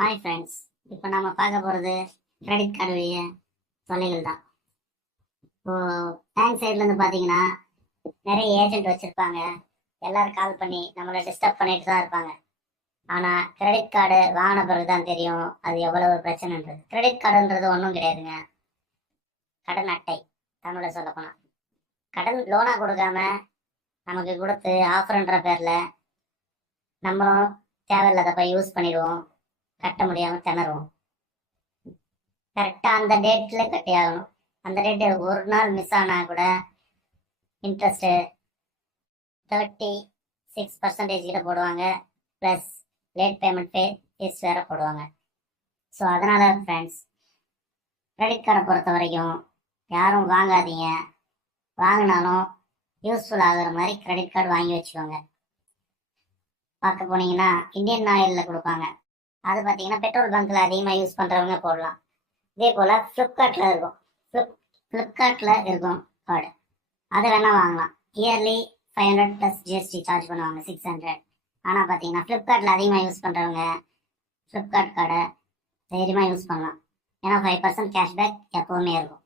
Hi friends, இப்போ நம்ம பார்க்க போகிறது கிரெடிட் கார்டுடைய தொல்லைகள் தான். இப்போ பேங்க் சைட்லேருந்து பார்த்தீங்கன்னா நிறைய ஏஜென்ட் வச்சுருப்பாங்க. எல்லோரும் கால் பண்ணி நம்மளை டிஸ்டர்ப் பண்ணிட்டு தான் இருப்பாங்க. ஆனால் கிரெடிட் கார்டு வாங்கின பிறகு தான் தெரியும் அது எவ்வளவு பிரச்சனைன்றது. கிரெடிட் கார்டுன்றது ஒன்றும் கிடையாதுங்க. கடன் அட்டை தமிழில் சொல்லப்போனால். கடன் லோனாக கொடுக்காம நமக்கு கொடுத்து ஆஃபர்ன்ற பேரில் நம்மளும் தேவையில்லாதப்ப யூஸ் பண்ணிடுவோம். கட்ட முடியாமல் திணறுவோம். கரெக்டாக அந்த டேட்டில் கட்டி ஆகணும். அந்த டேட்டு ஒரு நாள் மிஸ் ஆனால் கூட இன்ட்ரெஸ்ட்டு 36% கிட்ட போடுவாங்க. ப்ளஸ் லேட் பேமெண்ட் ஃபீஸ் வேறு போடுவாங்க. ஸோ அதனால் ஃப்ரெண்ட்ஸ், கிரெடிட் கார்டை பொறுத்த வரைக்கும் யாரும் வாங்காதீங்க. வாங்கினாலும் யூஸ்ஃபுல் ஆகிற மாதிரி கிரெடிட் கார்டு வாங்கி வச்சுக்கோங்க. பார்க்க போனீங்கன்னா இந்தியன் ஆயிலில் கொடுப்பாங்க. அது பார்த்தீங்கன்னா பெட்ரோல் பங்க்கில் அதிகமாக யூஸ் பண்ணுறவங்க போடலாம். இதே போல் ஃப்ளிப்கார்ட்டில் இருக்கும். ஃப்ளிப்கார்ட்டில் இருக்கும் கார்டு, அதை வேணால் வாங்கலாம். இயர்லி 500 ப்ளஸ் ஜிஎஸ்டி சார்ஜ் பண்ணுவாங்க, 600. ஆனால் பார்த்தீங்கன்னா ஃப்ளிப்கார்ட்டில் அதிகமாக யூஸ் பண்ணுறவங்க ஃப்ளிப்கார்ட் கார்டை தைரியமாக யூஸ் பண்ணலாம். ஏன்னா 5% கேஷ்பேக் எப்போவுமே இருக்கும்.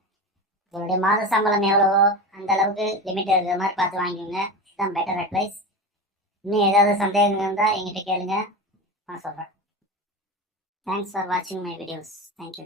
உங்களுடைய மாத சம்பளம் எவ்வளவோ அந்த அளவுக்கு லிமிட் இருக்கிற மாதிரி பார்த்து வாங்கிக்கோங்க. இதுதான் பெட்டர் அட்வைஸ். இன்னும் ஏதாவது சந்தேகங்கள் இருந்தால் எங்கிட்ட கேளுங்க, நான் சொல்கிறேன். Thanks for watching my videos. Thank you.